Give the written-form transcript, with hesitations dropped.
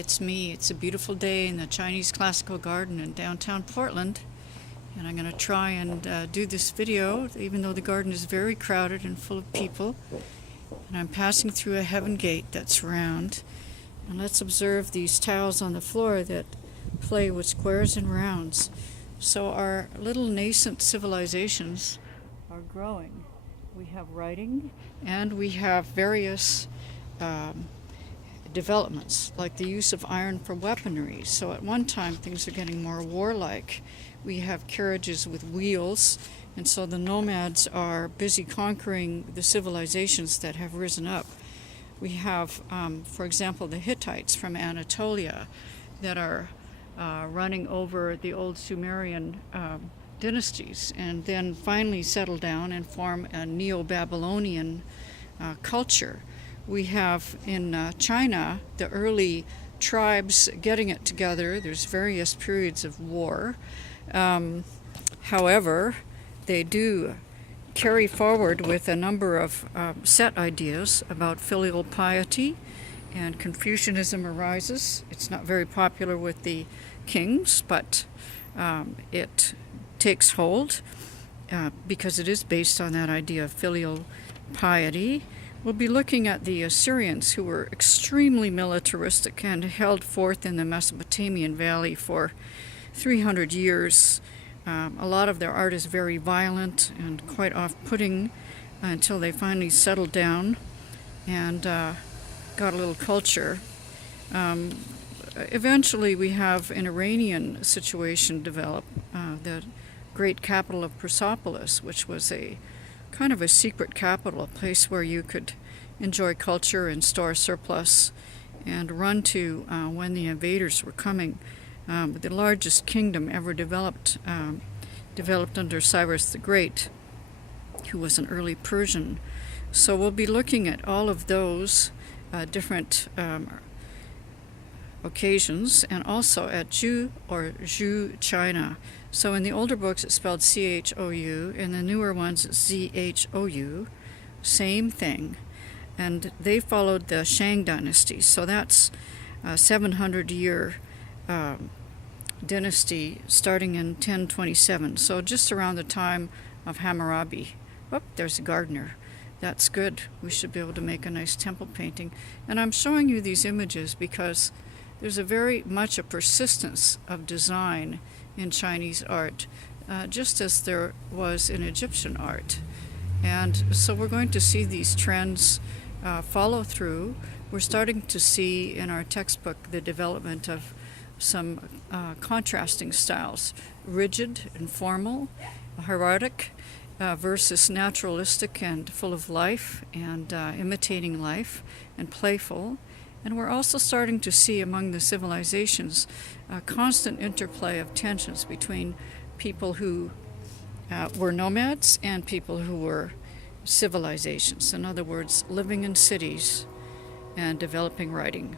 it's me. It's a beautiful day in the Chinese Classical Garden in downtown Portland, and I'm going to try and do this video, even though the garden is very crowded and full of people. And I'm passing through a heaven gate that's round. And let's observe these tiles on the floor that play with squares and rounds. So our little nascent civilizations are growing. We have writing, and we have various developments, like the use of iron for weaponry. So at one time things are getting more warlike. We have carriages with wheels, and so the nomads are busy conquering the civilizations that have risen up. We have, for example, the Hittites from Anatolia that are running over the old Sumerian dynasties, and then finally settle down and form a Neo-Babylonian culture. We have in China the early tribes getting it together. There's various periods of war. However, they do carry forward with a number of set ideas about filial piety, and Confucianism arises. It's not very popular with the kings, but it takes hold because it is based on that idea of filial piety. We'll be looking at the Assyrians, who were extremely militaristic and held forth in the Mesopotamian Valley for 300 years. A lot of their art is very violent and quite off-putting until they finally settled down and got a little culture. Eventually we have an Iranian situation develop, the great capital of Persepolis, which was a kind of a secret capital, a place where you could enjoy culture and store surplus and run to when the invaders were coming. The largest kingdom ever developed under Cyrus the Great, who was an early Persian. So we'll be looking at all of those different occasions, and also at Zhou or Zhou China. So in the older books it's spelled C-H-O-U, in the newer ones it's Z-H-O-U, same thing. And they followed the Shang dynasty, so that's a 700-year dynasty starting in 1027, so just around the time of Hammurabi. Oh, there's a gardener. That's good. We should be able to make a nice temple painting. And I'm showing you these images because there's a very much a persistence of design in Chinese art, just as there was in Egyptian art. And so we're going to see these trends follow through. We're starting to see in our textbook the development of some contrasting styles: rigid and formal, hierarchic versus naturalistic and full of life and imitating life and playful. And we're also starting to see among the civilizations a constant interplay of tensions between people who were nomads and people who were civilizations. In other words, living in cities and developing writing.